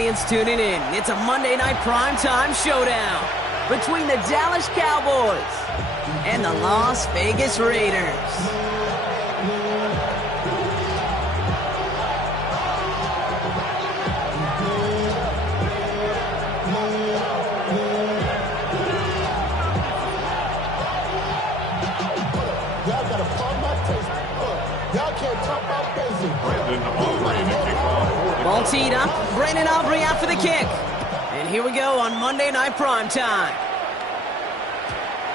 audience tuning in. It's a Monday night primetime showdown between the Dallas Cowboys and the Las Vegas Raiders. Ball teed up. Brandon Aubrey out for the kick. And here we go on Monday Night Primetime.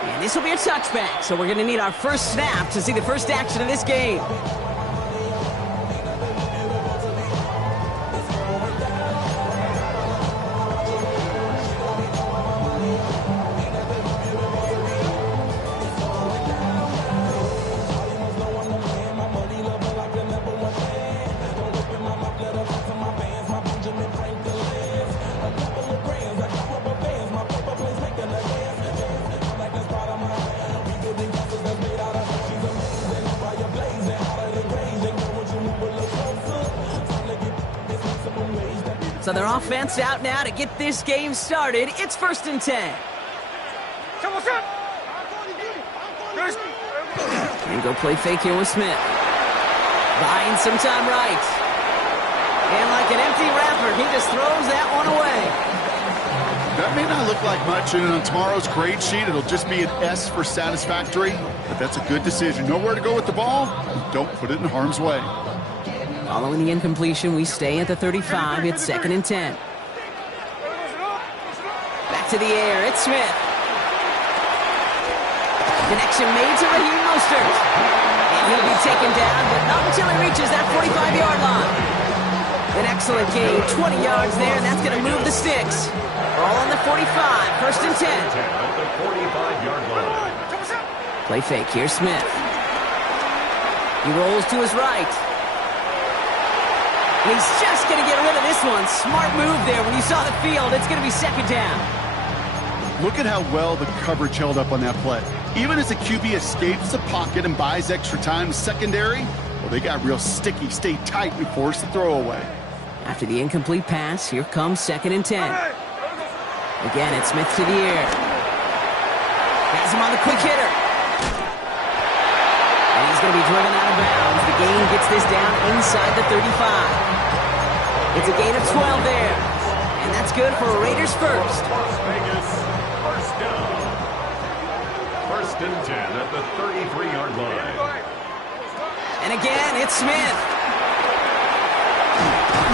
And this will be a touchback, so we're going to need our first snap to see the first action of this game. So their offense out now to get this game started. It's 1st and 10. And go play fake here with Smith. Buying some time right. And like an empty wrapper, he just throws that one away. That may not look like much, and on tomorrow's grade sheet, it'll just be an S for satisfactory. But that's a good decision. Nowhere to go with the ball. Don't put it in harm's way. Following the incompletion, we stay at the 35. It's 2nd and 10. Back to the air. It's Smith. Connection made to Raheem Mostert. And he'll be taken down, but not until he reaches that 45-yard line. An excellent gain. 20 yards there, and that's going to move the sticks. All on the 45. 1st and 10. At the 45-yard line. Play fake. Here's Smith. He rolls to his right. And he's just going to get rid of this one. Smart move there. When you saw the field, it's going to be 2nd down. Look at how well the coverage held up on that play. Even as the QB escapes the pocket and buys extra time, the secondary, well, they got real sticky, stayed tight, and forced the throw away. After the incomplete pass, here comes 2nd and 10. Again, it's Smith to the air. Has him on the quick hitter. And he's going to be driven out of bounds. The gain gets this down inside the 35. It's a gain of 12 there. And that's good for Raiders first. Las Vegas, first down. 1st and 10 at the 33-yard line. And again, it's Smith.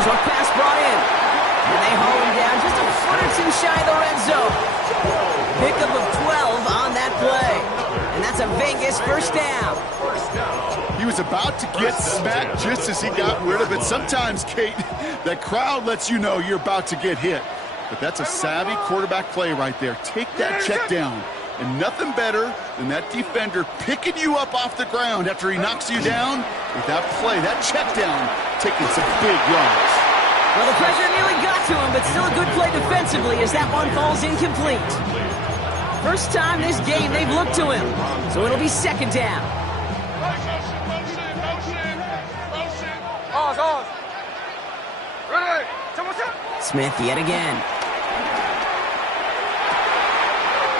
Short pass brought in. And they haul him down just a foot or two shy of the red zone. Pickup of 12 on that play. And that's a Vegas first down. He was about to get smacked just as he got rid of it. Sometimes, Kate, that crowd lets you know you're about to get hit. But that's a savvy quarterback play right there. Take that check down. And nothing better than that defender picking you up off the ground after he knocks you down with that play, that check down, taking some big yards. Well, the pressure nearly got to him, but still a good play defensively as that one falls incomplete. First time this game they've looked to him, so it'll be 2nd down. Smith yet again.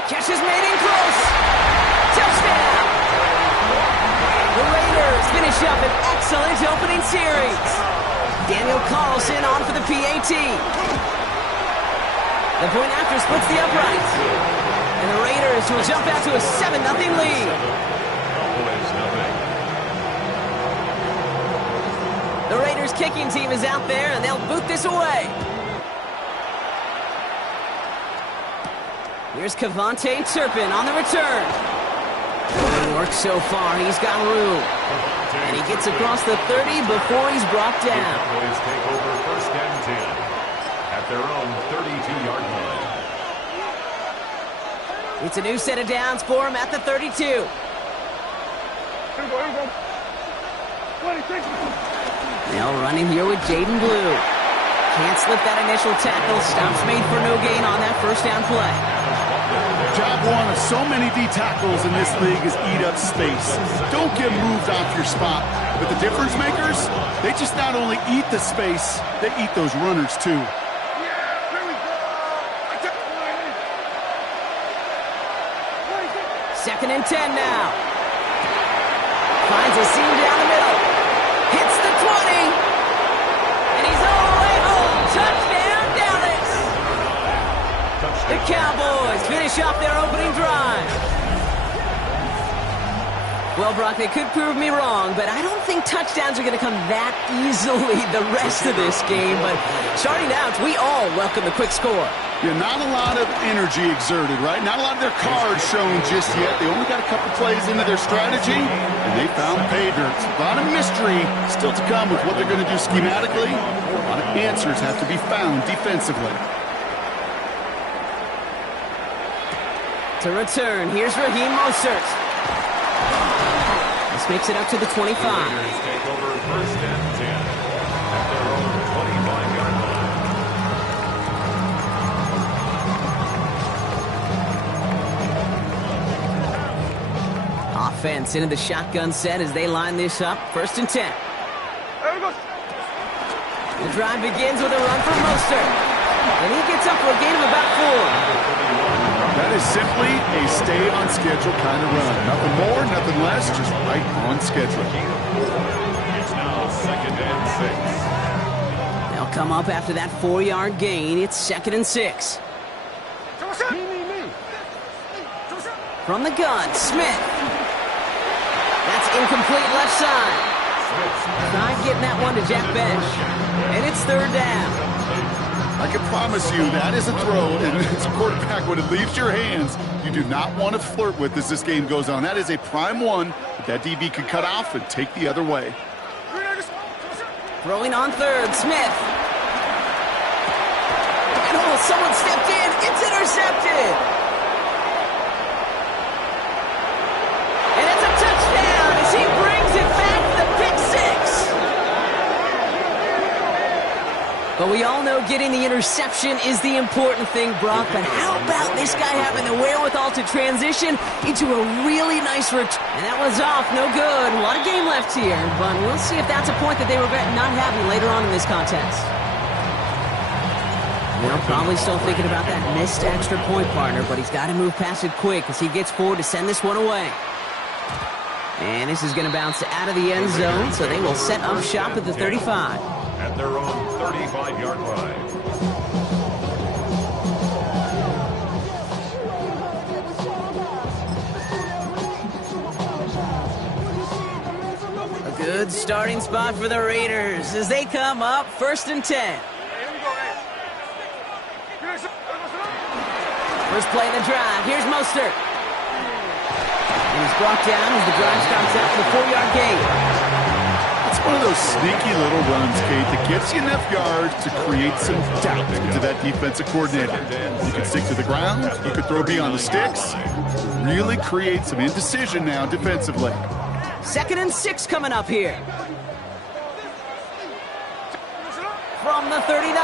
Catch is made in close. Touchdown! The Raiders finish up an excellent opening series. Daniel Carlson on for the PAT. The point after splits the uprights. And the Raiders will jump out to a 7-0 lead. The Raiders kicking team is out there, and they'll boot this away. Here's Kevontae Turpin on the return. Good work so far. He's got room. And he gets across the 30 before he's brought down. Cowboys take over 1st and 10 at their own 32-yard line. It's a new set of downs for him at the 32. They'll run in here with Jaden Blue. Can't slip that initial tackle. Stops made for no gain on that 1st down play. Job one of so many D tackles in this league is eat up space. Don't get moved off your spot. But the difference makers, they just not only eat the space, they eat those runners too. 2nd and 10 now. Finds a seam down the middle. Hits the 20. And he's all the way home. Touchdown, Dallas. The Cowboys finish off their opening drive. Well, Brock, they could prove me wrong, but I don't think touchdowns are going to come that easily the rest of this game. But starting out, we all welcome the quick score. Yeah, not a lot of energy exerted, right? Not a lot of their cards shown just yet. They only got a couple plays into their strategy, and they found pay dirt. A lot of mystery still to come with what they're going to do schematically. A lot of answers have to be found defensively. To return, here's Raheem Mostert. This makes it up to the 25. Take over 1st and 10 at their own 25-yard line. Offense into the shotgun set as they line this up. 1st and 10. The drive begins with a run for Mostert. And he gets up for a gain of about 4. That is simply a stay-on-schedule kind of run. Nothing more, nothing less, just right on schedule. It's now 2nd and 6. They'll come up after that 4-yard gain. It's 2nd and 6. From the gun, Smith. That's incomplete left side. Tried getting that one to Jack Bench. And it's 3rd down. I can promise you that is a throw, and as a quarterback, when it leaves your hands, you do not want to flirt with as this game goes on. That is a prime one that DB could cut off and take the other way. Throwing on 3rd, Smith. And someone stepped in. It's intercepted. And it's a touchdown as he brings it back to the pick 6. But we all know getting the interception is the important thing, Brock. But how about this guy having the wherewithal to transition into a really nice return? And that was off, no good. A lot of game left here, but we'll see if that's a point that they regret not having later on in this contest. They're probably still thinking about that missed extra point, partner, but he's got to move past it quick as he gets forward to send this one away. And this is going to bounce out of the end zone, so they will set up shop at the 35. At their own 35-yard line. A good starting spot for the Raiders as they come up 1st and 10. First play of the drive. Here's Mostert. And he's brought down as the drive starts out for the 4-yard gain. It's one of those sneaky little runs, Kate, that gets you enough yards to create some doubt into that defensive coordinator. You can stick to the ground. You could throw beyond the sticks. Really create some indecision now defensively. 2nd and 6 coming up here. From the 39.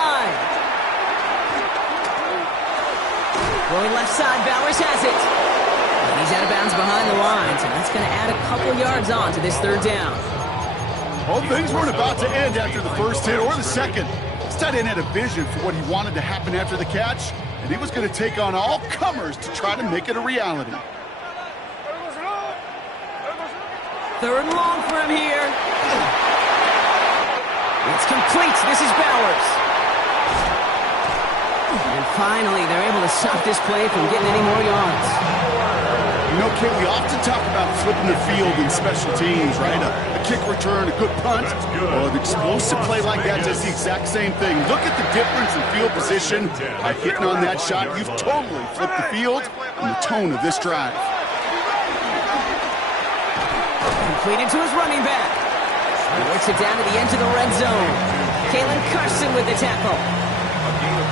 Going left side, Bowers has it. And he's out of bounds behind the lines, and that's going to add a couple yards on to this 3rd down. Well, things weren't about to end after the first hit or the second. This tight end had a vision for what he wanted to happen after the catch, and he was going to take on all comers to try to make it a reality. 3rd and long for him here. It's complete. This is Bowers. And finally, they're able to stop this play from getting any more yards. You know, Kate, we often talk about flipping the field in special teams, right? A kick return, a good punt. Well, an explosive play like that does the exact same thing. Look at the difference in field position. By hitting on that shot, you've totally flipped the field and the tone of this drive. Completed to his running back. He works it down to the edge of the red zone. Kalen Carson with the tackle.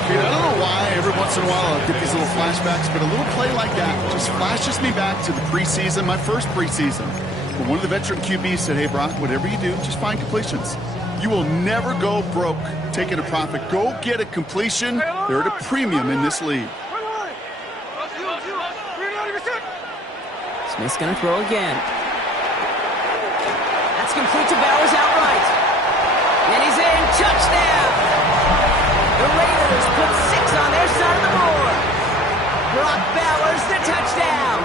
Kate, I don't know why every once in a while I'll get these little flashbacks, but a little play like that just flashes me back to the preseason, my first preseason. But one of the veteran QBs said, hey, Brock, whatever you do, just find completions. You will never go broke taking a profit. Go get a completion. They're at a premium in this league. Smith's going to throw again. That's complete to Bowers outright. And he's in. Touchdown! The Raiders put 6 on their side of the board. Brock Bowers, the touchdown.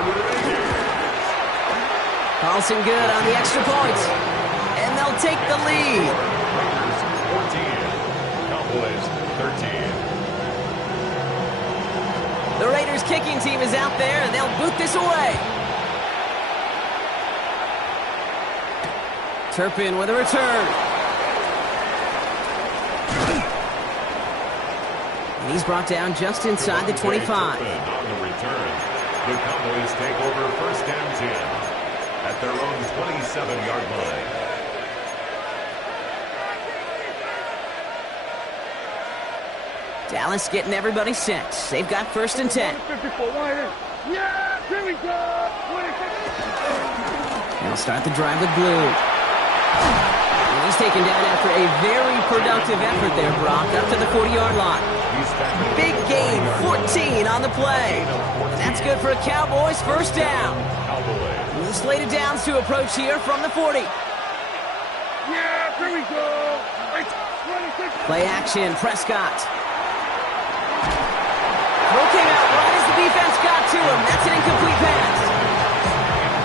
Carlson good on the extra point. And they'll take the lead. Raiders 14, Cowboys 13. The Raiders kicking team is out there, and they'll boot this away. Turpin with a return. And he's brought down just inside the 25. On the return, the Cowboys take over first and 10 at their own 27-yard line. Dallas getting everybody set. They've got first and 10. Yeah, here we go. They'll start the drive with Blue. And he's taken down after a very productive effort there, Brock, up to the 40-yard line. Big gain, 14 on the play. That's good for a Cowboys first down. The slated downs to approach here from the 40. Yeah, here we go. Play action, Prescott. Throw came out right as the defense got to him. That's an incomplete pass.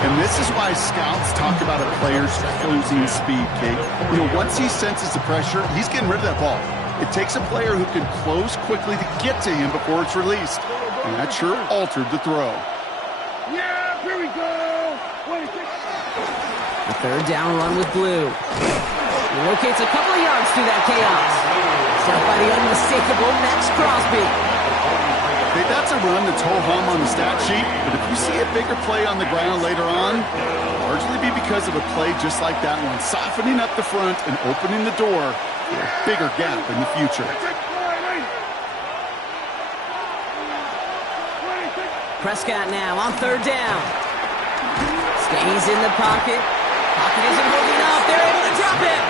And this is why scouts talk about a player's closing speed, Kate. You know, once he senses the pressure, he's getting rid of that ball. It takes a player who can close quickly to get to him before it's released. And that sure altered the throw. Yeah, here we go. A third down run with Blue. He locates a couple of yards through that chaos. Stopped by the unmistakable Max Crosby. Hey, that's a run that's ho-hum on the stat sheet, but if you see a bigger play on the ground later on, it'll largely be because of a play just like that one, softening up the front and opening the door for a bigger gap in the future. Prescott now on third down. Stays in the pocket. Pocket isn't holding up. They're able to drop it.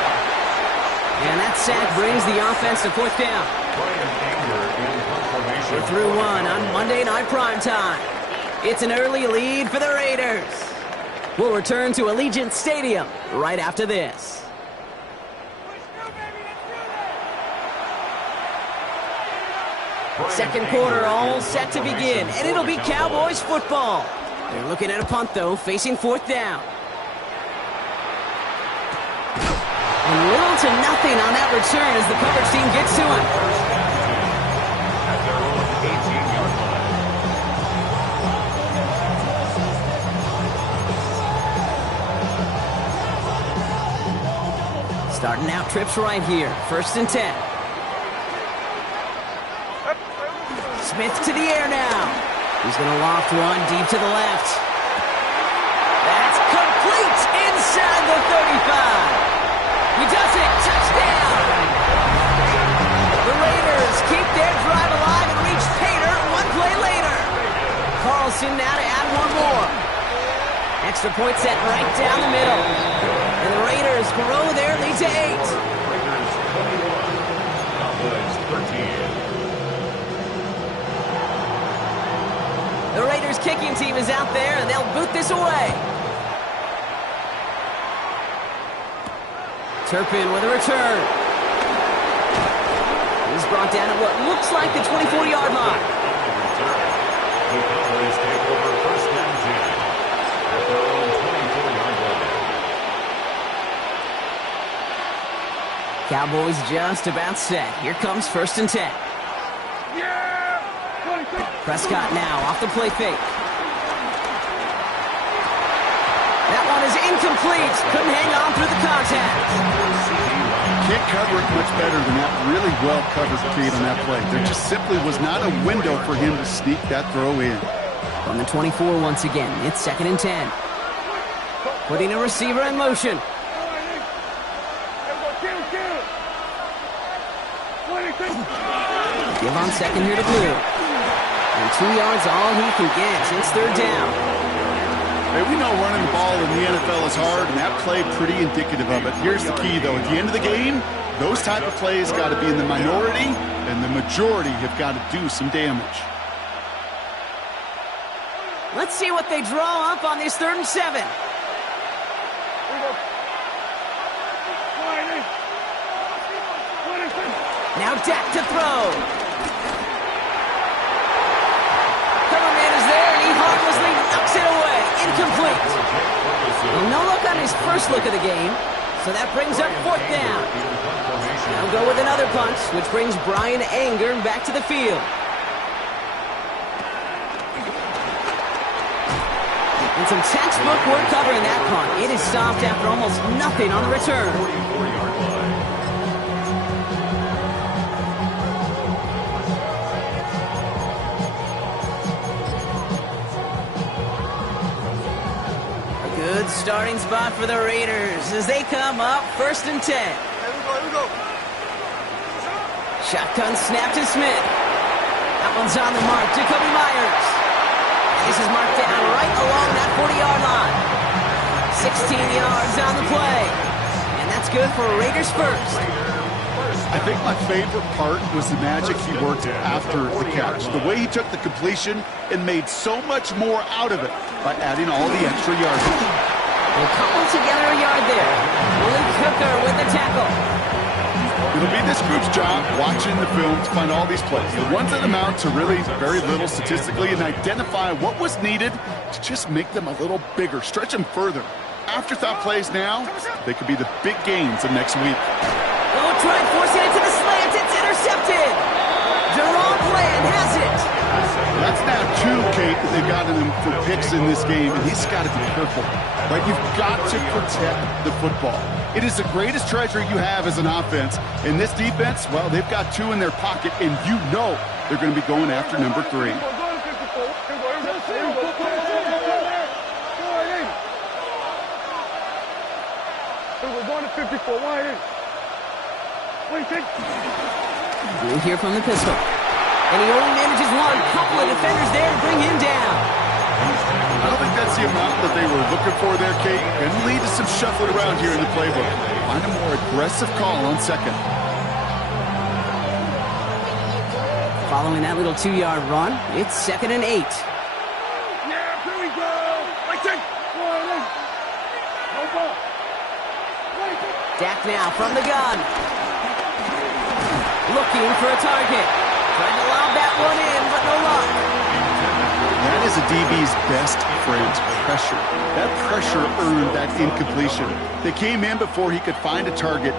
And that sack brings the offense to fourth down. We're through one on Monday Night Primetime. It's an early lead for the Raiders. We'll return to Allegiant Stadium right after this. Second quarter all set to begin, and it'll be Cowboys football. They're looking at a punt, though, facing fourth down. And little to nothing on that return as the coverage team gets to him. At their own 18-yard line. Starting out trips right here. First and 10. Smith to the air now. He's going to loft one deep to the left. That's complete inside the 35. He does it. Touchdown. The Raiders keep their drive alive and reach Pater one play later. Carlson now to add one more. Extra point set right down the middle. And the Raiders grow their lead to 8. Raiders 21, Cowboys 13. The Raiders kicking team is out there, and they'll boot this away. Turpin with a return. He's brought down at what looks like the 24-yard line. The Cowboys take over first and 10 at their own 24-yard line. Cowboys just about set. Here comes first and 10. Prescott now off the play fake. That one is incomplete. Couldn't hang on through the contact. Can't cover it much better than that. Really well covered, Kate, on that play. There just simply was not a window for him to sneak that throw in. On the 24 once again, it's second and 10. Putting a receiver in motion. Give on second here to Blue. And 2 yards all he can get. It's third down. Hey, we know running the ball in the NFL is hard, and that play pretty indicative of it. Here's the key, though. At the end of the game, those type of plays got to be in the minority, and the majority have got to do some damage. Let's see what they draw up on this 3rd and 7. Now Dak to throw. Coverman is there, and he harmlessly knocks it away. Incomplete. The first look of the game. So that brings up fourth down. They'll go with another punt, which brings Brian Anger back to the field. And some textbook work covering that punt. It is stopped after almost nothing on the return. 44-yard line. A good starting spot for the Raiders as they come up 1st and 10. Here we go. Shotgun snap to Smith. That one's on the mark. Jacoby Myers. This is marked down right along that 40-yard line. 16 yards on the play. And that's good for Raiders first. I think my favorite part was the magic he worked after the catch. The way he took the completion and made so much more out of it by adding all the extra yards. We'll cobble together a yard there. Willie Cooker with the tackle. It'll be this group's job watching the film to find all these plays. The ones that amount to really very little statistically and identify what was needed to just make them a little bigger, stretch them further. Afterthought plays now, they could be the big gains of next week. Oh, try forcing it to the slant. It's intercepted. Jerome Bland has it. That's now 2, Kate, that they've gotten him for picks in this game, and he's got to be careful. Right? You've got to protect the football. It is the greatest treasure you have as an offense. And this defense, well, they've got 2 in their pocket, and you know they're going to be going after number 3. We're going to 54. Wide in. Blue here from the pistol. And he only manages one. Couple of defenders there to bring him down. I don't think that's the amount that they were looking for there, Kate. Going to lead to some shuffling around here in the playbook. Find a more aggressive call on second. Following that little 2-yard run, it's 2nd and 8. Yeah, here we go. No ball. Dak now from the gun. Looking for a target. Trying to lob that one in, but no luck. That is a DB's best friend, pressure. That pressure earned that incompletion. They came in before he could find a target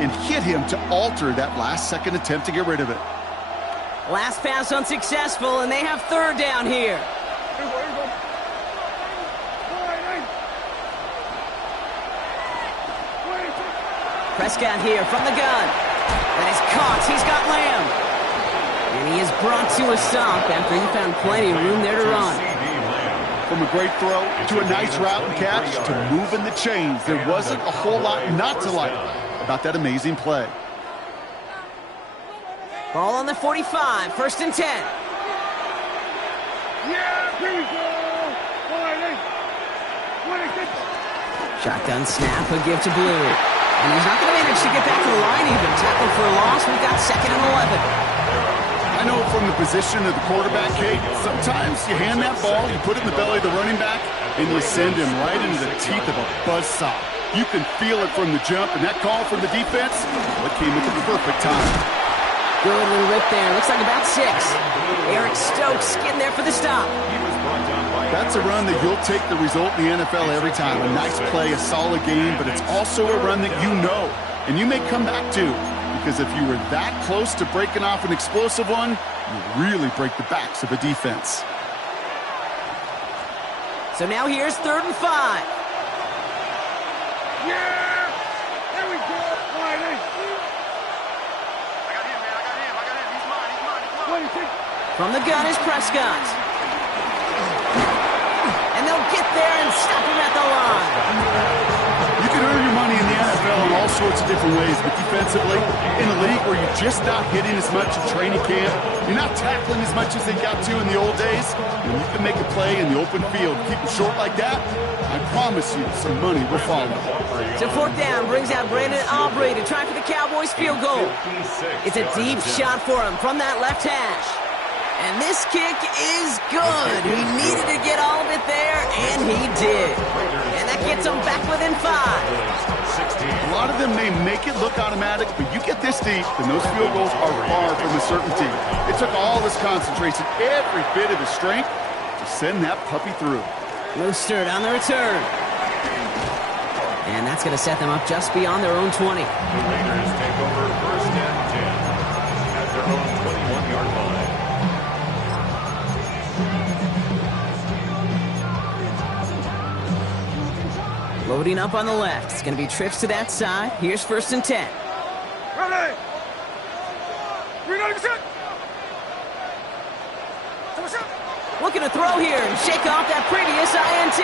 and hit him to alter that last-second attempt to get rid of it. Last pass unsuccessful, and they have 3rd down here. Prescott here from the gun. That is caught. He's got Lamb. And he is brought to a stop after he found plenty of room there to run. From a great throw to a nice route and catch to moving the chains, there wasn't a whole lot not to like about that amazing play. Ball on the 45, 1st and 10. Yeah, here we go. Shotgun snap, a give to Blue. And he's not going to manage to get back to the line even. Tackle for a loss. We've got 2nd and 11. I know from the position of the quarterback, Kate, sometimes you hand that ball, you put it in the belly of the running back, and you send him right into the teeth of a buzzsaw. You can feel it from the jump, and that call from the defense, well, it came at the perfect time. Good little rip there. Looks like about 6. Eric Stokes getting there for the stop. That's a run that you'll take the result in the NFL every time. A nice play, a solid game, but it's also a run that you know, and you may come back to. Because if you were that close to breaking off an explosive one, you really break the backs of a defense. So now here's 3rd and 5. Yeah! There we go! Wide in. I got him. He's mine. From the gun is Prescott. And they'll get there and stop him at the line. You can earn your money in the NFL in all sorts of different ways, but defensively, in a league where you're just not hitting as much in training camp, you're not tackling as much as they got to in the old days, and you can make a play in the open field. Keep it short like that, I promise you some money will follow. So 4th down brings out Brandon Aubrey to try for the Cowboys field goal. It's a deep shot for him from that left hash. And this kick is good. He needed to get all of it there, and he did. And that gets him back within 5. A lot of them may make it look automatic, but you get this deep, and those field goals are far from a certainty. It took all his concentration, every bit of his strength, to send that puppy through. Mostert on the return. And that's going to set them up just beyond their own 20. The Raiders take over 1st and 10 at their own 21-yard line. Loading up on the left. It's going to be trips to that side. Here's 1st and 10. Ready. 390%. Looking to throw here and shake off that previous INT.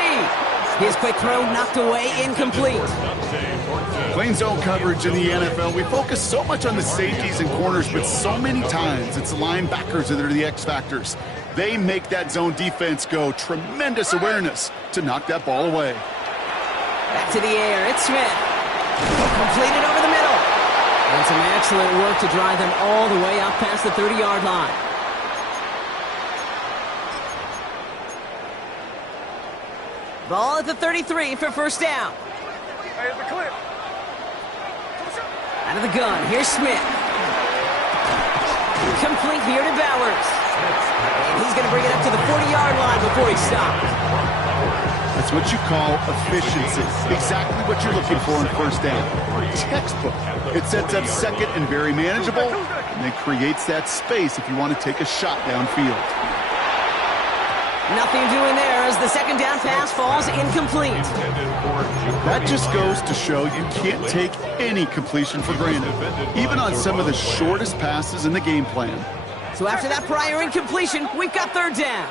His quick throw knocked away, incomplete. Plain zone coverage in the NFL, we focus so much on the safeties and corners, but so many times it's the linebackers that are the X factors. They make that zone defense go. Tremendous awareness to knock that ball away. Back to the air, it's Smith. Completed over the middle. And some excellent work to drive them all the way up past the 30-yard line. Ball at the 33 for 1st down. Hey, the clip. Out of the gun, here's Smith. Complete here to Bowers. And he's going to bring it up to the 40-yard line before he stops. That's what you call efficiency. Exactly what you're looking for in 1st down. Textbook. It sets up 2nd and very manageable, and then creates that space if you want to take a shot downfield. Nothing doing there as the 2nd down pass falls incomplete. That just goes to show you can't take any completion for granted, even on some of the shortest passes in the game plan. So after that prior incompletion, we've got 3rd down.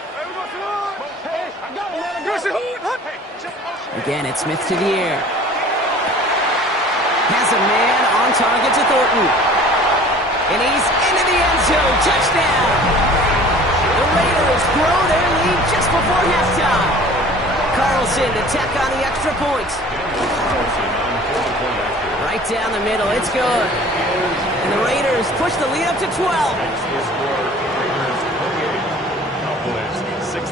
Again, it's Smith to the air. Has a man on target to Thornton. And he's into the end zone. Touchdown! The Raiders grow their lead just before halftime. Carlson to tack on the extra point. Right down the middle, it's good. And the Raiders push the lead up to 12. Raiders 28, Cowboys 16.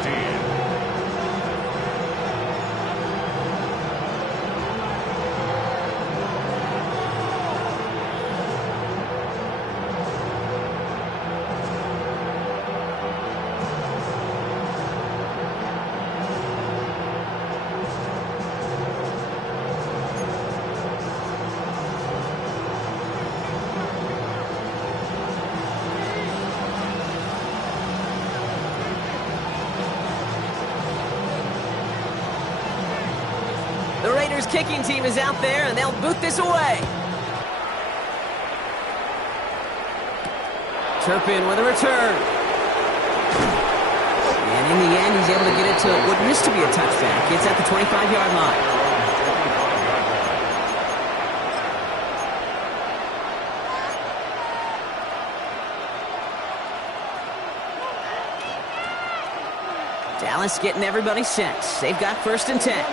The Raiders kicking team is out there, and they'll boot this away. Turpin with a return. And in the end, he's able to get it to what used to be a touchback. It's at the 25-yard line. Dallas getting everybody set. They've got 1st and 10.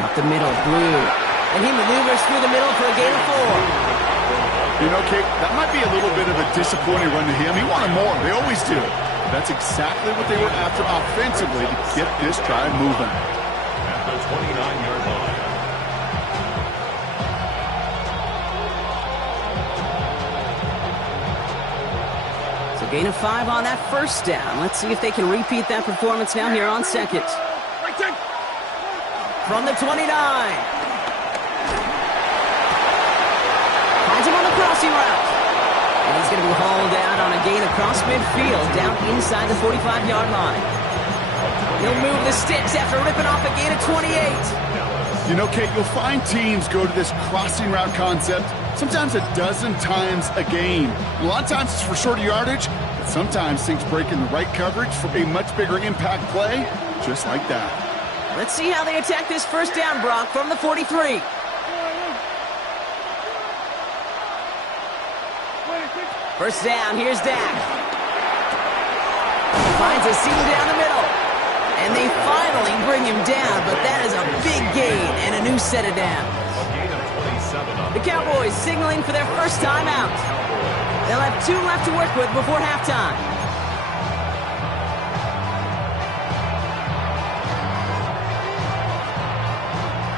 Up the middle, Blue. And he maneuvers through the middle for a gain of 4. You know, Kate, that might be a little bit of a disappointing run to him. He wanted more. They always do. That's exactly what they were after offensively to get this drive moving. At the 29-yard line. Gain of 5 on that 1st down. Let's see if they can repeat that performance now here on 2nd. From the 29. Finds him on the crossing route. And he's going to be hauled out on a gain across midfield down inside the 45-yard line. He'll move the sticks after ripping off a gain of 28. You know, Kate, you'll find teams go to this crossing route concept sometimes a dozen times a game. A lot of times it's for shorter yardage, but sometimes things break in the right coverage for a much bigger impact play, just like that. Let's see how they attack this 1st down, Brock, from the 43. First down, here's Dak. Finds a seam down the middle. And they finally bring him down, but that is a big gain and a new set of downs. The Cowboys signaling for their 1st time out. They'll have 2 left to work with before halftime.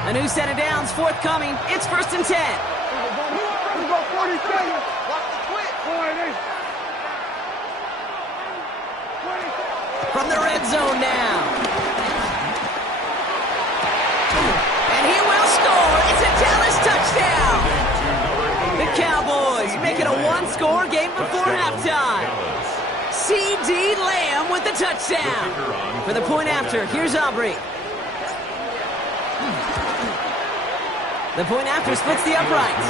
A new set of downs forthcoming. It's 1st and 10. From the red zone now. make it a one-score game before halftime. C.D. Lamb with the touchdown. For the point after, here's Aubrey. The point after splits the uprights.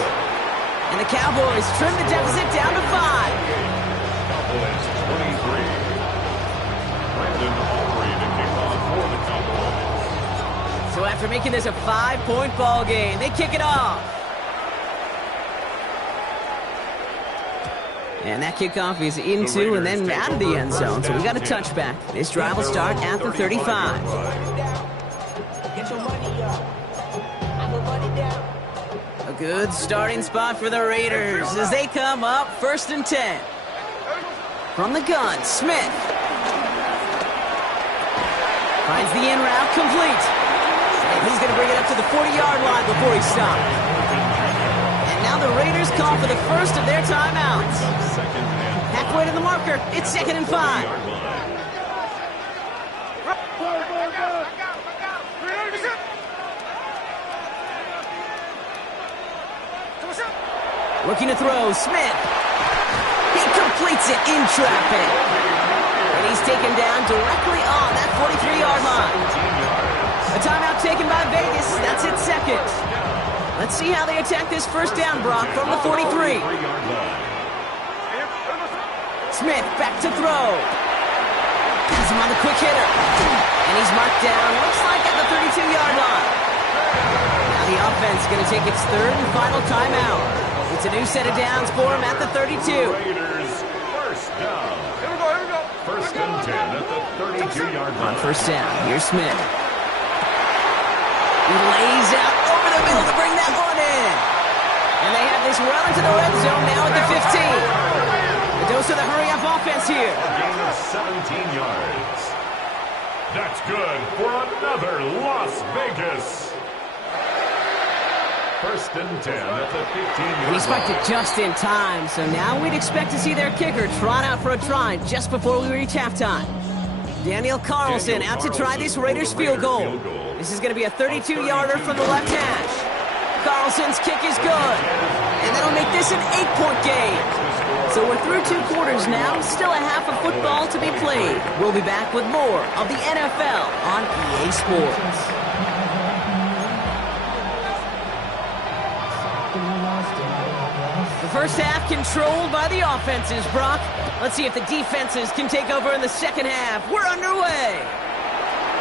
And the Cowboys trim the deficit down to 5. Cowboys 23. Brandon Aubrey to kick off for the Cowboys. So after making this a 5-point ball game, they kick it off. And that kickoff is into and then out of the end zone. So we got a touchback. This drive will start at the 35. A good starting spot for the Raiders as they come up 1st and 10. From the gun, Smith. Finds the in route complete. And he's going to bring it up to the 40-yard line before he stops. And now the Raiders call for the first of their timeouts. Halfway to the marker, it's 2nd and 5. Looking to throw, Smith. He completes it in traffic. And he's taken down directly on that 43-yard line. A timeout taken by Vegas. That's its 2nd. Let's see how they attack this first down, Brock, from the 43. Smith back to throw. Has him on the quick hitter. And he's marked down, looks like at the 32-yard line. Now the offense is going to take its 3rd and final timeout. It's a new set of downs for him at the 32. Raiders first down. Here we go. 1st and 10 at the 32-yard line. On first down, here's Smith. He lays out over the middle to bring that one in. And they have this well into the red zone now at the 15. A dose of the hurry-up offense here. A gain of 17 yards. That's good for another Las Vegas. 1st and 10 at the 15-yard line. He spiked it just in time, so now we'd expect to see their kicker trot out for a try just before we reach halftime. Daniel Carlson out to try this Raiders field goal. This is going to be a 32-yarder from the left hash. Carlson's kick is good, and that'll make this an 8-point game. So we're through 2 quarters now, still a half of football to be played. We'll be back with more of the NFL on EA Sports. The first half controlled by the offenses, Brock. Let's see if the defenses can take over in the second half. We're underway.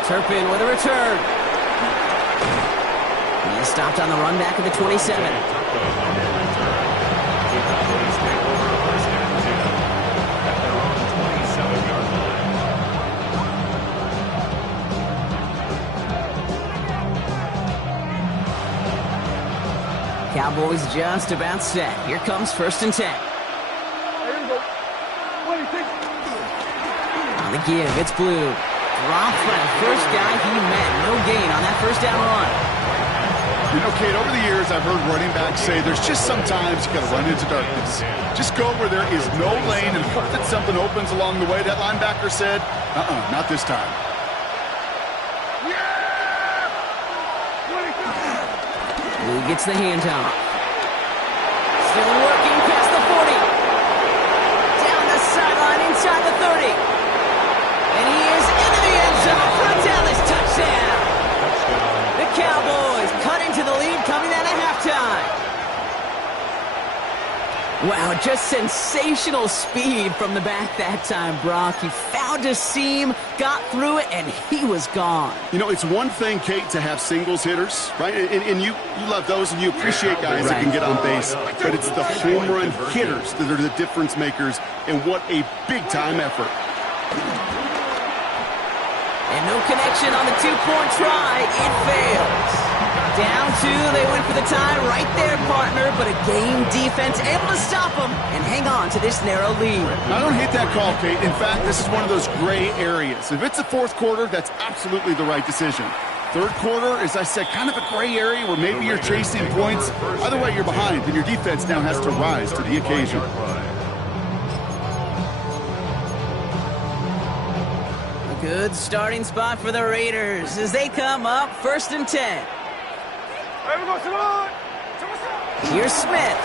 Turpin with a return. He stopped on the run back at the 27. Cowboys just about set. Here comes 1st and 10. On the give, it's Blue. Dropped by the first guy he met. No gain on that first down run. You know, Kate, over the years, I've heard running backs say there's just sometimes you got to run into darkness. Just go where there is no lane and hope that something opens along the way. That linebacker said, not this time. Blue gets the handoff. Still working past the 40. Down the sideline inside the 30. And he is into the end zone for a Dallas touchdown. The Cowboys cut into the lead coming out of halftime. Wow, just sensational speed from the back that time, Brock. He found a seam, got through it, and he was gone. You know, it's one thing, Kate, to have singles hitters, right? And you love those and you appreciate guys that can get on base. But it's the home run hitters that are the difference makers, and what a big-time effort. And no connection on the 2-point try. It fails. Down 2, they went for the tie right there, partner, but a game defense able to stop them and hang on to this narrow lead. I don't hate that call, Kate. In fact, this is one of those gray areas. If it's the 4th quarter, that's absolutely the right decision. 3rd quarter, as I said, kind of a gray area where maybe you're chasing points. Either way, you're behind, and your defense now has to rise to the occasion. A good starting spot for the Raiders as they come up 1st and 10. Here's Smith.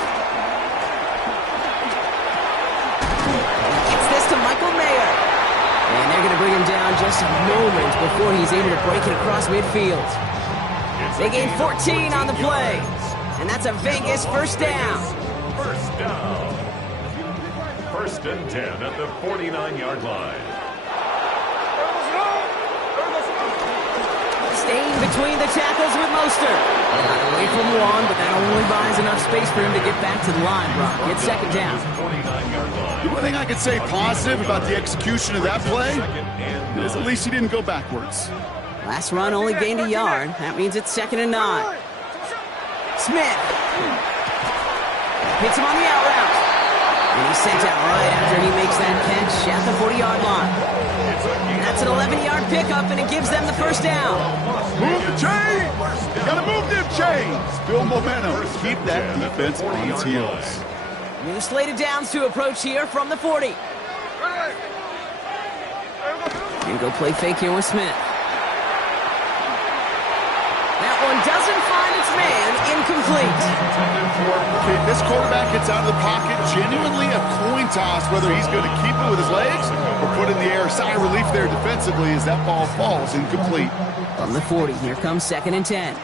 to bring him down just a moment before he's able to break it across midfield. They gain 14 on the play. And that's a Vegas first down. First down. First and 10 at the 49-yard line. Staying between the tackles with Mostert. Got away from one, but that only buys enough space for him to get back to the line, Brock. Get second down. 49-yard line. The one thing I could say positive about the execution of that play is at least he didn't go backwards. Last run only gained a yard. That means it's 2nd and 9. Smith hits him on the out route. And he's sent out right after he makes that catch at the 40-yard line. And that's an 11-yard pickup, and it gives them the first down. Move the chains! Gotta move them chains! Build momentum. Keep that defense on its heels. New slated downs to approach here from the 40. And go play fake here with Smith. That one doesn't find its man. Incomplete. Okay, this quarterback gets out of the pocket. Genuinely a coin toss whether he's going to keep it with his legs or put it in the air. Sigh of relief there defensively as that ball falls incomplete. From the 40, here comes 2nd and 10.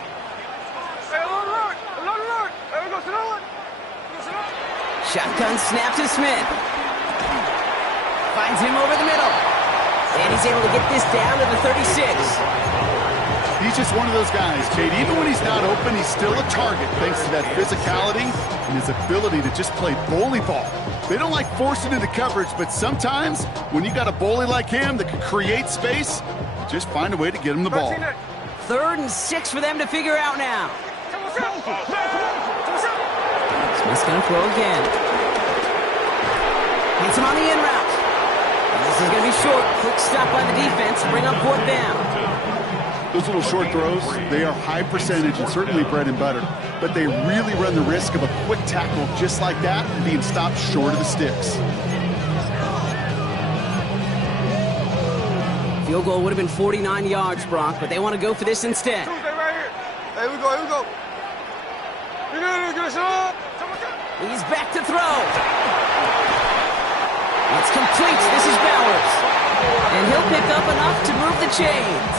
Shotgun snap to Smith. Finds him over the middle. And he's able to get this down to the 36. He's just one of those guys, Kate. Even when he's not open, he's still a target thanks to that physicality and his ability to just play bully ball. They don't like forcing into coverage, but sometimes when you got a bully like him that can create space, you just find a way to get him the ball. 3rd and 6 for them to figure out now. Smith's going to throw again. Hits him on the in route. And this is going to be short. Quick stop by the defense. Bring up 4th down. Those little short throws, they are high percentage and certainly bread and butter, but they really run the risk of a quick tackle just like that and being stopped short of the sticks. Field goal would have been 49 yards, Brock, but they want to go for this instead. Here we go. He's back to throw. It's complete. This is Bowers. And he'll pick up enough to move the chains.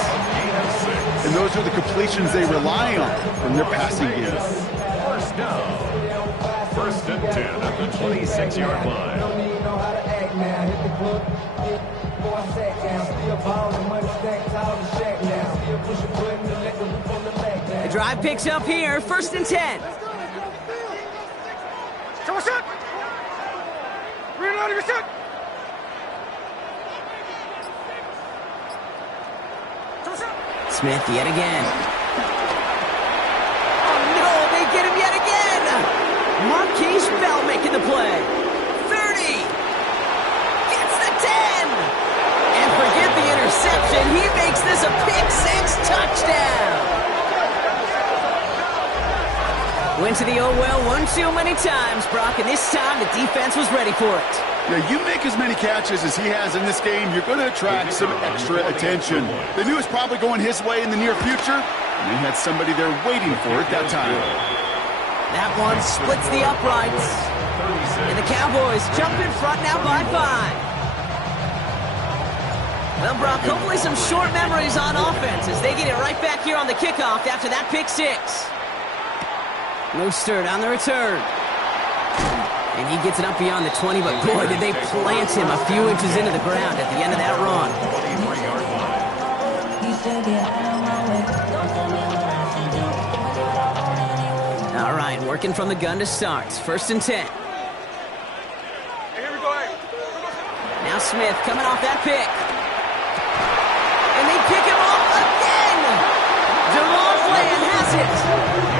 And those are the completions they rely on from their passing game. First down. First and 10 at the 26-yard line. The drive picks up here. 1st and 10. Smith yet again. Oh no, they get him yet again! Marquise Bell making the play. 30! Gets the 10! And forget the interception, he makes this a pick-6 touchdown! Went to the oh well one too many times, Brock, and this time the defense was ready for it. Yeah, you make as many catches as he has in this game, you're going to attract some extra attention. They knew it was probably going his way in the near future, and they had somebody there waiting for it that time. That one splits the uprights. And the Cowboys jump in front now by 5. Well, Brock, hopefully some short memories on offense as they get it right back here on the kickoff after that pick-6. Mostert on the return. And he gets it up beyond the 20, but boy, did they plant him a few inches into the ground at the end of that run. 23-yard line. All right, working from the gun to start. 1st and 10. Now Smith coming off that pick. And they pick him off again! Deron Bland has it!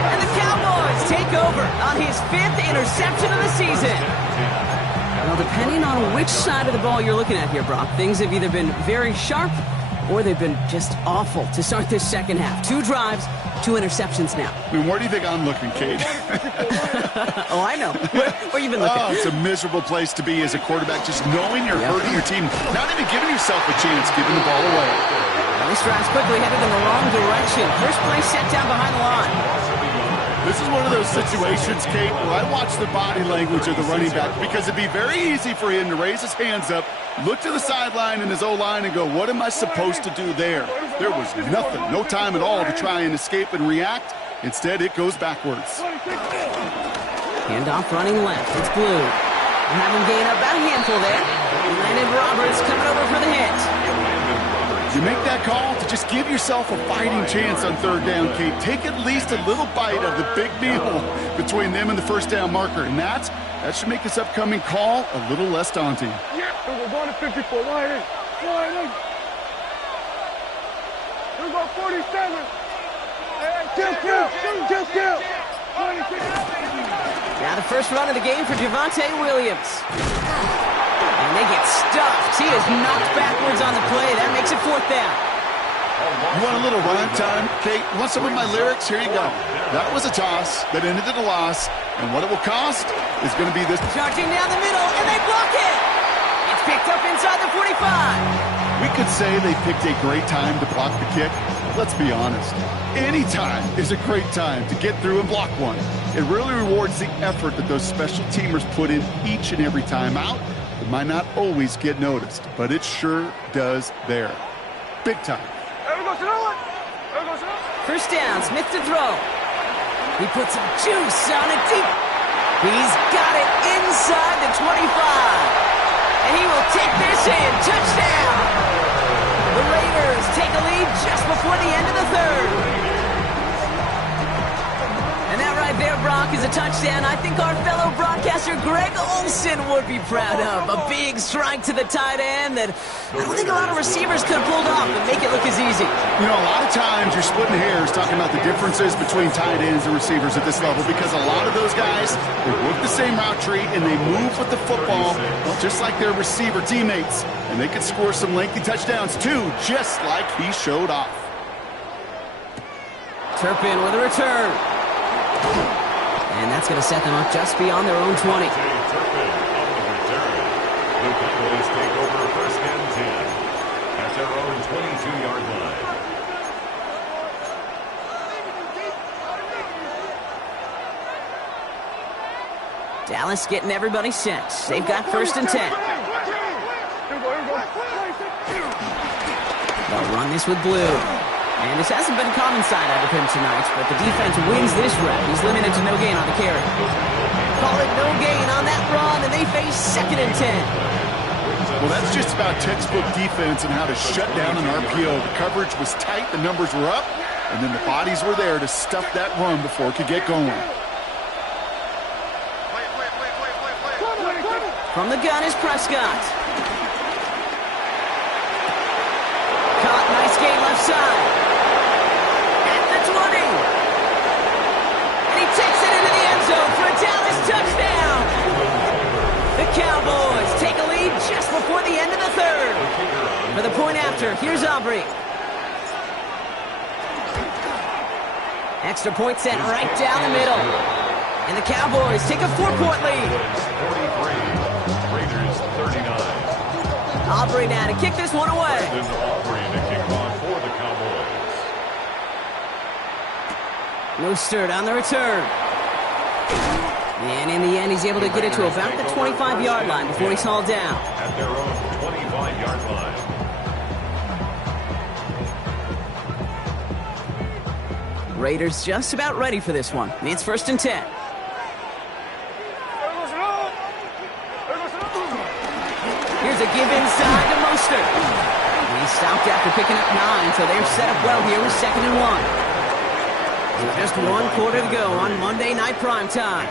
And the Cowboys take over on his 5th interception of the season. Well, depending on which side of the ball you're looking at here, Brock, things have either been very sharp or they've been just awful to start this second half. 2 drives, 2 interceptions now. I mean, where do you think I'm looking, Kate? Oh, I know. Where you been looking? Oh, it's a miserable place to be as a quarterback, just knowing you're hurting your team, not even giving yourself a chance, giving the ball away. Well, this drive's quickly headed in the wrong direction. First play set down behind the line. This is one of those situations, Kate, where I watch the body language of the running back because it'd be very easy for him to raise his hands up, look to the sideline in his O-line and go, what am I supposed to do there? There was nothing, no time at all to try and escape and react. Instead, it goes backwards. Handoff running left. It's Blue. We'll have him gain up about a handful there. Landon Roberts coming over for the hit. You make that call to just give yourself a fighting chance on third down, Kate. Take at least a little bite of the big meal between them and the first down marker. And that should make this upcoming call a little less daunting. We're going to 54. Wide in. We're going 47. Just kill. 26. Now the first run of the game for Javonte Williams. And they get stuffed. He is knocked backwards on the play. That makes it fourth down. You want a little rhyme time, Kate? You want some of my lyrics? Here you go. That was a toss that ended in a loss. And what it will cost is going to be this. Charging down the middle, and they block it. It's picked up inside the 45. We could say they picked a great time to block the kick. Let's be honest. Any time is a great time to get through and block one. It really rewards the effort that those special teamers put in each and every time out. It might not always get noticed, but it sure does there. Big time. First down, Smith to throw. He puts some juice on it deep. He's got it inside the 25. And he will take this in. Touchdown! The Raiders take a lead just before the end of the third. And that right there, Brock, is a touchdown I think our fellow broadcaster Greg Olsen would be proud of. A big strike to the tight end that I don't think a lot of receivers could have pulled off and make it look as easy. You know, a lot of times you're splitting hairs talking about the differences between tight ends and receivers at this level because a lot of those guys, they work the same route tree and they move with the football, well, just like their receiver teammates. And they can score some lengthy touchdowns too, just like he showed off. Turpin with a return. And that's going to set them up just beyond their own 20. Turpin on the return. The Cowboys take over first and 10 at their own 22-yard line. Dallas getting everybody set. They've got first and 10. They'll run this with Blue. And this hasn't been a common sight out of him tonight, but the defense wins this rep. He's limited to no gain on the carry. Call it no gain on that run, and they face second and 10. Well, that's just about textbook defense and how to shut down an RPO. The coverage was tight, the numbers were up, and then the bodies were there to stuff that run before it could get going. From the gun is Prescott. Caught, nice gain left side. At the 20. And he takes it into the end zone for a Dallas touchdown. The Cowboys take a lead just before the end of the third. For the point after, here's Aubrey. Extra point set right down the middle. And the Cowboys take a 4-point lead. 43, Raiders 39. Aubrey now to kick this one away. Aubrey to kick off for the Cowboys. Mostert on the return. And in the end, he's able to get it to about the 25-yard line before he's hauled down. At their own 25-yard line. Raiders just about ready for this one. It's first and 10. Here's a give inside to Mostert. He stopped after picking up 9, so they're set up well here with second and 1. With just one quarter to go on Monday Night Primetime.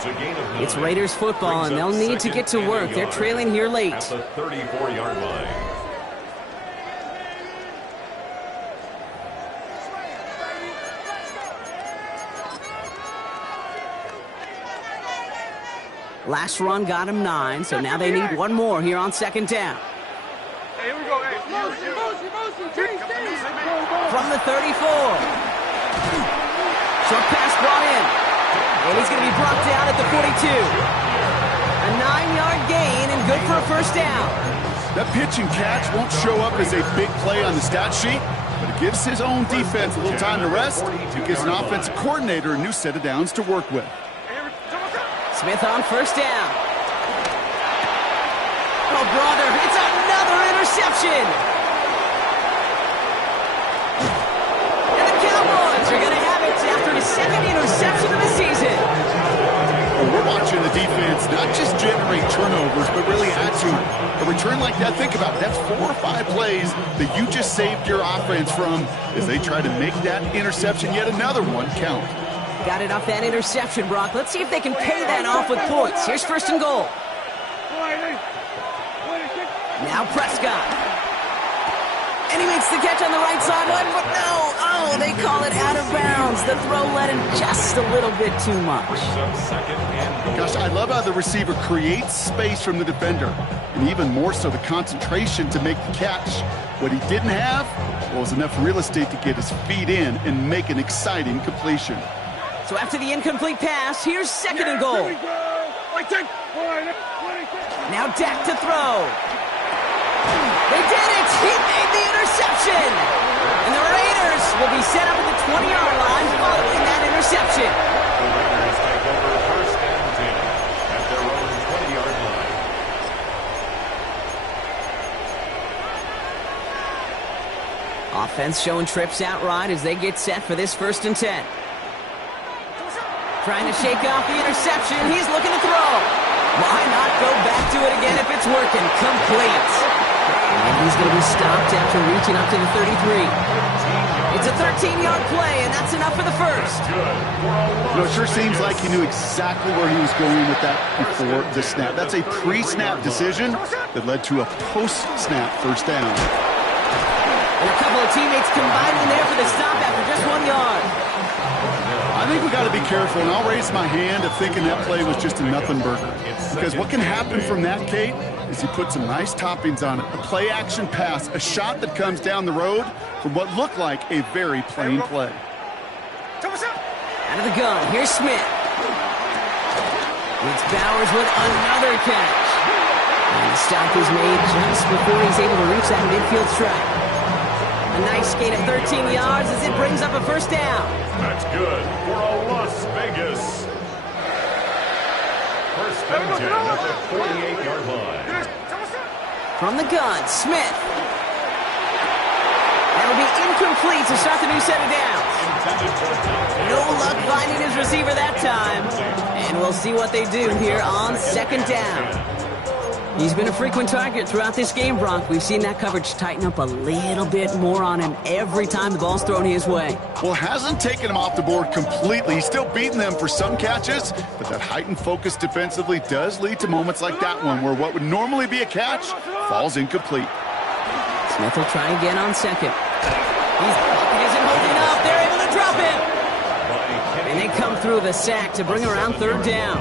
It's Raiders football, and they'll need to get to work. They're trailing here late. At the 34-yard line. Last run got him 9, so now they need one more here on second down. Hey, here we go. Hey, From the 34. Short pass brought in. And he's going to be brought down at the 42. A 9-yard gain and good for a first down. That pitch and catch won't show up as a big play on the stat sheet, but it gives his own defense a little time to rest. It gives an offensive coordinator a new set of downs to work with. Smith on first down. Oh, brother, it's another interception. And the Cowboys are going to have it after his second interception of the season. We're watching the defense not just generate turnovers, but really add to it. A return like that, think about it, that's 4 or 5 plays that you just saved your offense from as they try to make that interception, yet another one, count. Got it off that interception, Brock. Let's see if they can pay that off with points. Here's first and goal. Now Prescott. And he makes the catch on the right sideline, but no. Oh, they call it out of bounds. The throw led him just a little bit too much. Gosh, I love how the receiver creates space from the defender, and even more so the concentration to make the catch. What he didn't have was enough real estate to get his feet in and make an exciting completion. So after the incomplete pass, here's second and goal. Now Dak to throw. They did it! He made the interception! And the Raiders will be set up at the 20-yard line following that interception. The Raiders take over first and 10 at their own 20-yard line. Offense showing trips out right as they get set for this first and 10. Trying to shake off the interception. He's looking to throw. Why not go back to it again if it's working? Complete. And he's going to be stopped after reaching up to the 33. It's a 13-yard play, and that's enough for the first. You know, it sure seems like he knew exactly where he was going with that before the snap. That's a pre-snap decision that led to a post-snap first down. And a couple of teammates combining there for the stop after just 1 yard. I think we got to be careful, and I'll raise my hand of thinking that play was just a nothing burger. Because what can happen from that, Kate, is you put some nice toppings on it. A play-action pass, a shot that comes down the road from what looked like a very plain play. Out of the gun, here's Smith. It's Bowers with another catch. And the stop is made just before he's able to reach that midfield strike. A nice gain of 13 yards as it brings up a first down. That's good for a Las Vegas. First and 10 at the 48-yard line. From the gun, Smith. That'll be incomplete to start the new set of downs. No luck finding his receiver that time. And we'll see what they do here on second down. He's been a frequent target throughout this game, Brock. We've seen that coverage tighten up a little bit more on him every time the ball's thrown his way. Well, hasn't taken him off the board completely. He's still beating them for some catches, but that heightened focus defensively does lead to moments like that one where what would normally be a catch falls incomplete. Smith will try again on second. His bucket isn't holding up. They're able to drop him. And they come through the sack to bring around third down.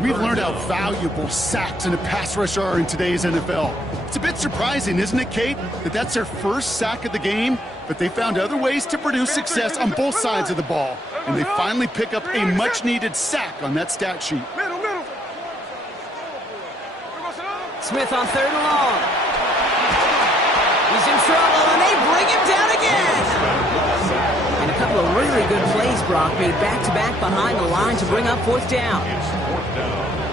We've learned how valuable sacks in a pass rush are in today's NFL. It's a bit surprising, isn't it, Kate, that that's their first sack of the game, but they found other ways to produce success on both sides of the ball, and they finally pick up a much-needed sack on that stat sheet. Smith on third and long. He's in trouble, and they bring him down again. And a couple of really good plays, Brock, made back-to-back behind the line to bring up fourth down.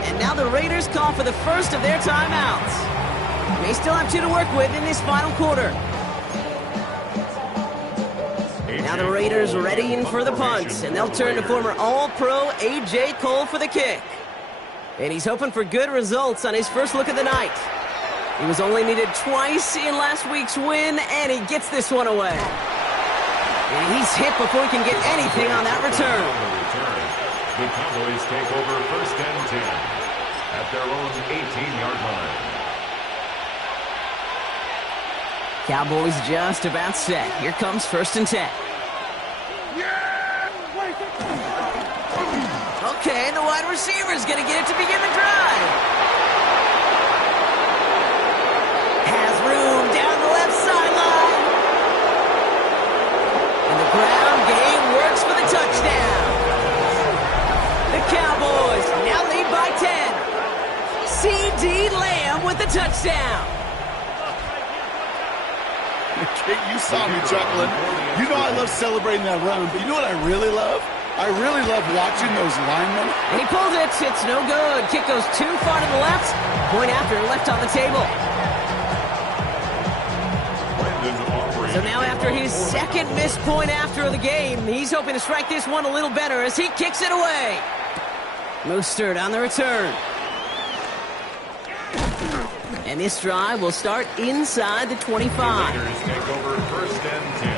And now the Raiders call for the first of their timeouts. They still have 2 to work with in this final quarter. Now the Raiders readying for the punt, and they'll turn to former All-Pro A.J. Cole for the kick. And he's hoping for good results on his first look of the night. He was only needed twice in last week's win, and he gets this one away. And he's hit before he can get anything on that return. The Cowboys take over first and 10 at their own 18-yard line. Cowboys just about set. Here comes first and 10. Okay, the wide receiver's going to get it to begin the drive. Has room down the left sideline. And the ground game works for the touchdown. The Cowboys now lead by 10. C.D. Lamb with the touchdown. Kate, you saw me chuckling. You know I love celebrating that run, but you know what I really love? I really love watching those linemen. And he pulls it. It's no good. Kick goes too far to the left. Point after left on the table. So now after his second missed point after of the game, he's hoping to strike this one a little better as he kicks it away. Mostert on the return. And this drive will start inside the 25. The Raiders take over 1st and 10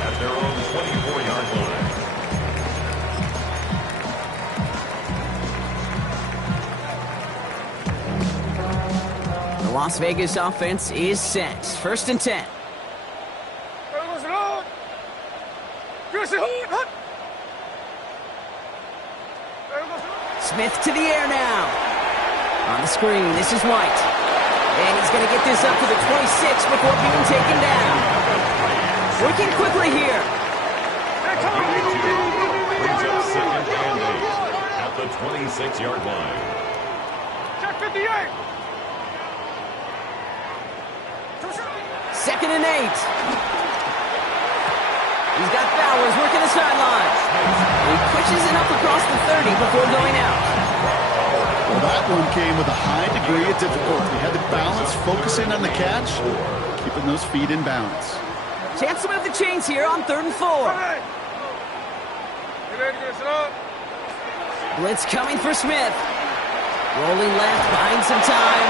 at their own 24-yard line. The Las Vegas offense is set. 1st and 10. Smith to the air now. On the screen, this is White. And he's going to get this up to the 26 before being taken down. Working quickly here. Brings up 2nd and 8 at the 26-yard line. Check 58. 2nd and 8. He's got Bowers working the sideline. He pushes it up across the 30 before going out. Well, that one came with a high degree of difficulty. Had to balance, focusing on the catch, keeping those feet in balance. Chance to move the chains here on 3rd and 4. Blitz coming for Smith. Rolling left, buying some time.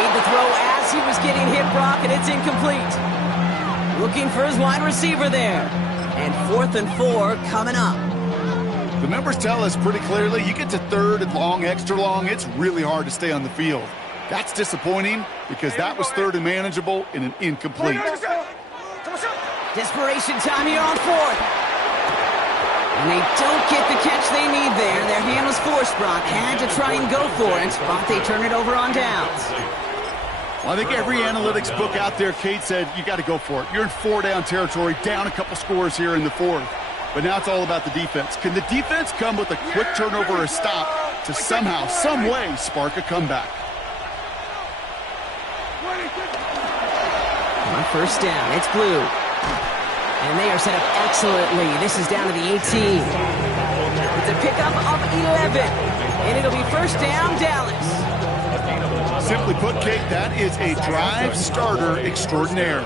Made the throw as he was getting hit, Brock, and it's incomplete. Looking for his wide receiver there. And 4th and 4 coming up. The numbers tell us pretty clearly, you get to 3rd and long, extra long, it's really hard to stay on the field. That's disappointing because that was 3rd and manageable in an incomplete. Desperation time here on 4th. And they don't get the catch they need there. Their hand was forced, Brock. Had to try and go for it, but they turn it over on downs. Well, I think every analytics book out there, Kate, said you got to go for it. You're in 4-down territory, down a couple scores here in the 4th. But now it's all about the defense. Can the defense come with a quick turnover or a stop to somehow, some way, spark a comeback? On 1st down, it's Blue. And they are set up excellently. This is down to the 18. It's a pickup of 11. And it'll be 1st down, Dallas. Simply put, Kate, that is a drive starter extraordinaire.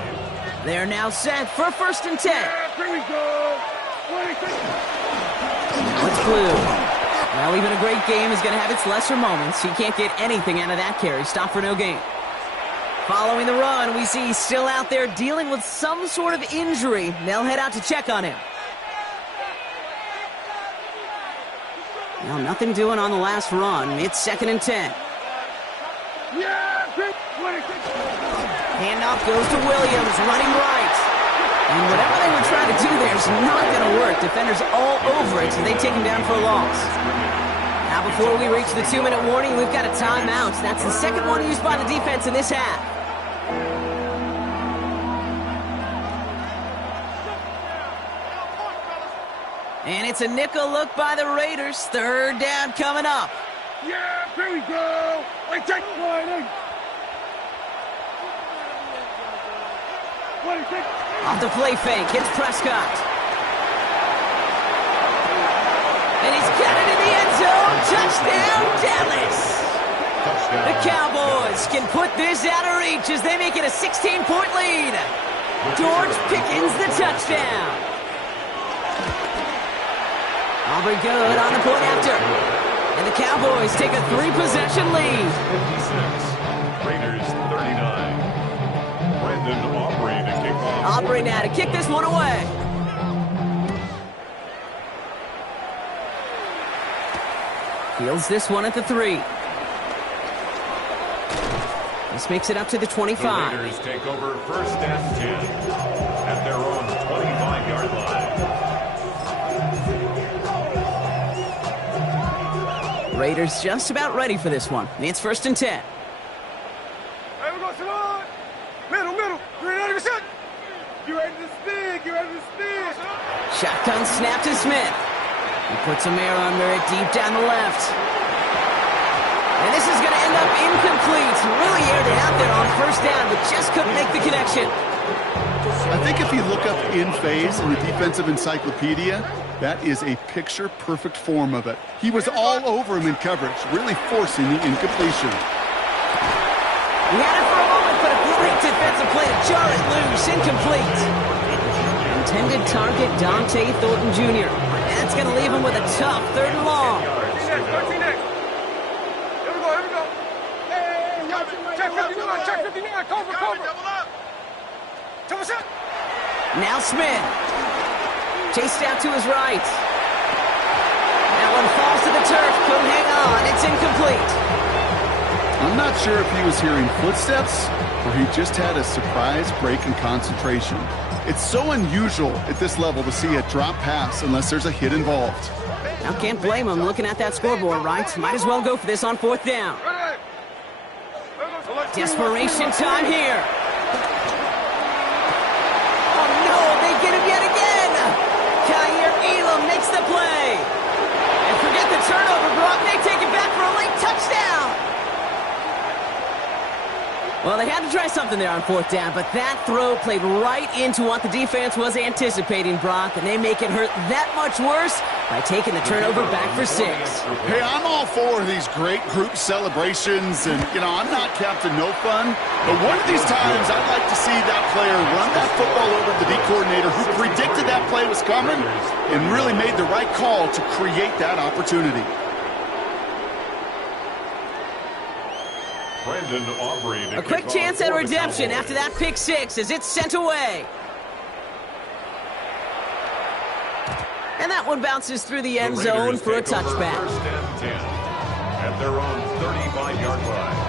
They're now set for 1st and 10. Here we go. 26. What's Blue? Well, even a great game is going to have its lesser moments. He can't get anything out of that carry. Stop for no gain. Following the run, we see he's still out there dealing with some sort of injury. They'll head out to check on him. Now, nothing doing on the last run. It's 2nd and 10. Yeah, 26. Handoff goes to Williams, running right. And whatever they were trying to do there is not going to work. Defenders all over it, so they take him down for a loss. Now, before we reach the 2-minute warning, we've got a timeout. That's the second one used by the defense in this half. And it's a nickel look by the Raiders. 3rd down coming up. Yeah, here we go. Like take one. 26. Off the play fake, it's Prescott. And he's got it in the end zone. Touchdown, Dallas. Touchdown. The Cowboys can put this out of reach as they make it a 16-point lead. George Pickens the touchdown. Aubrey good on the point after. And the Cowboys take a 3-possession lead. 56. Raiders 39. Brandon Aubrey to kick off. Aubrey now to kick this one away. Fields this one at the 3. This makes it up to the 25. The Raiders take over 1st and 10 at their own 25-yard line. Raiders just about ready for this one. It's 1st and 10. Hey, we go, Salon. Middle. You're ready to set. You ready to spin. Shotgun snap to Smith. He puts some air under it deep down the left. And this is going to end up incomplete. Really aired it out there on first down, but just couldn't make the connection. I think if you look up in phase in the defensive encyclopedia, that is a picture-perfect form of it. He was all over him in coverage, really forcing the incompletion. He had it for a moment, but a great defensive play to jar it loose. Incomplete. Intended target, Dante Thornton Jr. That's going to leave him with a tough 3rd and long. 13 next. Here we go. Hey, check 59, cover. Double up. Double shot. Now Smith. Chased out to his right. That one falls to the turf. Couldn't hang on. It's incomplete. I'm not sure if he was hearing footsteps or he just had a surprise break in concentration. It's so unusual at this level to see a drop pass unless there's a hit involved. Now can't blame him looking at that scoreboard, right? Might as well go for this on 4th down. Desperation time here. Oh no, they get him yet again. Kyer Elam makes the play. And forget the turnover, Brock. They take it back for a late touchdown. Well, they had to try something there on 4th down, but that throw played right into what the defense was anticipating, Brock, and they make it hurt that much worse by taking the turnover back for 6. Hey, I'm all for these great group celebrations, and, I'm not Captain No Fun, but one of these times I'd like to see that player run that football over to the D coordinator who predicted that play was coming and really made the right call to create that opportunity. A quick chance at redemption after that pick 6 as it's sent away. And that one bounces through the end zone for a touchback. First and 10 at their own 35-yard line.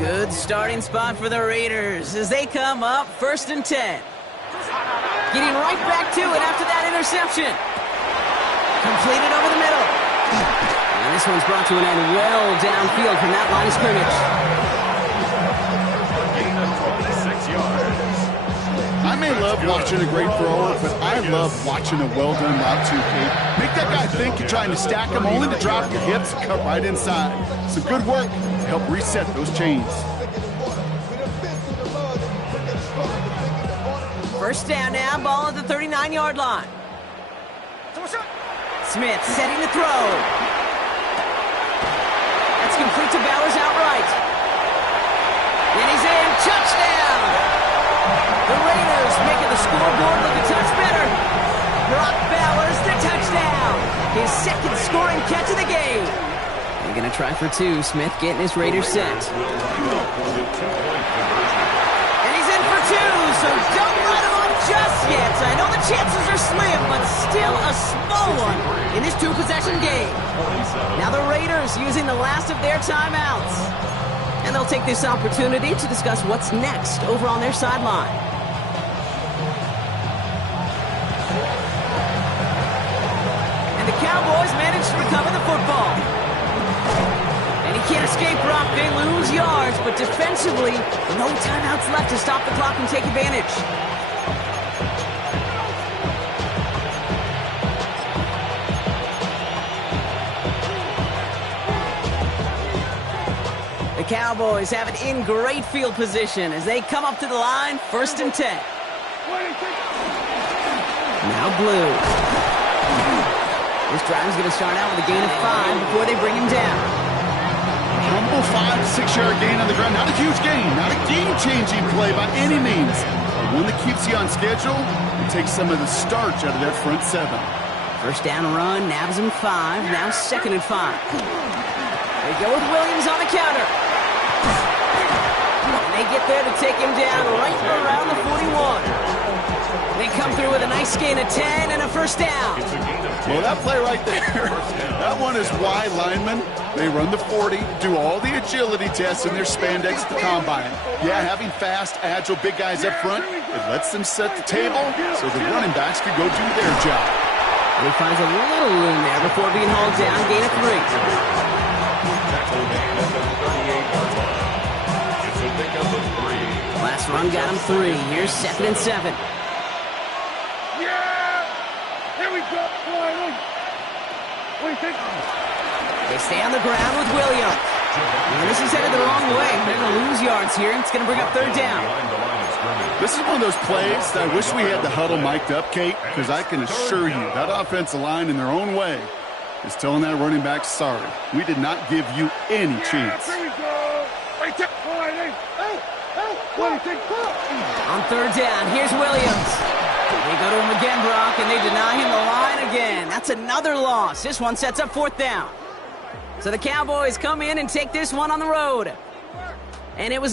Good starting spot for the Raiders as they come up 1st and 10. Getting right back to it after that interception. Completed over the middle. And this one's brought to an end well downfield from that line of scrimmage. Gain of 26 yards. I may love watching a great thrower, but I love watching a well-done route too, Kate. Make that guy think you're trying to stack him only to drop your hips and cut right inside. Some good work to help reset those chains. First down now, ball at the 39-yard line. Smith setting the throw. That's complete to Bowers outright. And he's in. Touchdown! The Raiders making the scoreboard look a touch better. Brock Bowers, the touchdown. His 2nd scoring catch of the game. They're going to try for 2. Smith getting his Raiders set. And he's in for 2, so don't write him off just yet. I know the chances are slim, but still a small one in this 2-possession game. Now the Raiders using the last of their timeouts. And they'll take this opportunity to discuss what's next over on their sideline. And the Cowboys manage to recover the football. And he can't escape, Brock. They lose yards, but defensively, no timeouts left to stop the clock and take advantage. The Cowboys have it in great field position as they come up to the line, 1st and 10. Now Blue. This drive is going to start out with a gain of 5 before they bring him down. Humble 5-6-yard gain on the ground. Not a huge gain, not a game-changing play by any means. But one that keeps you on schedule and takes some of the starch out of that front 7. First down run, nabs him 5, now 2nd and 5. They go with Williams on the counter. And they get there to take him down right around the 41. They come through with a nice gain of 10 and a first down. Well, that play right there, that one is why linemen, they run the 40, do all the agility tests in their spandex at the combine. Yeah, having fast, agile, big guys up front, it lets them set the table so the running backs can go do their job. He finds a little room there before being hauled down, gain of 3. Tackle made at the 38-yard line. It's a pickup of 3. Last run got him 3. Here's 2nd and 7. Yeah! Here we go. What do you think? They stay on the ground with Williams. And this is headed the wrong way. They're going to lose yards here. It's going to bring up 3rd down. This is one of those plays that I wish we had the huddle mic'd up, Kate, because I can assure you that offensive line in their own way is telling that running back, sorry, we did not give you any chance. Here we go. Right there. All right, hey. What do you think? On 3rd down, here's Williams. They go to him again, Brock, and they deny him the line again. That's another loss. This one sets up 4th down. So the Cowboys come in and take this one on the road. And it was a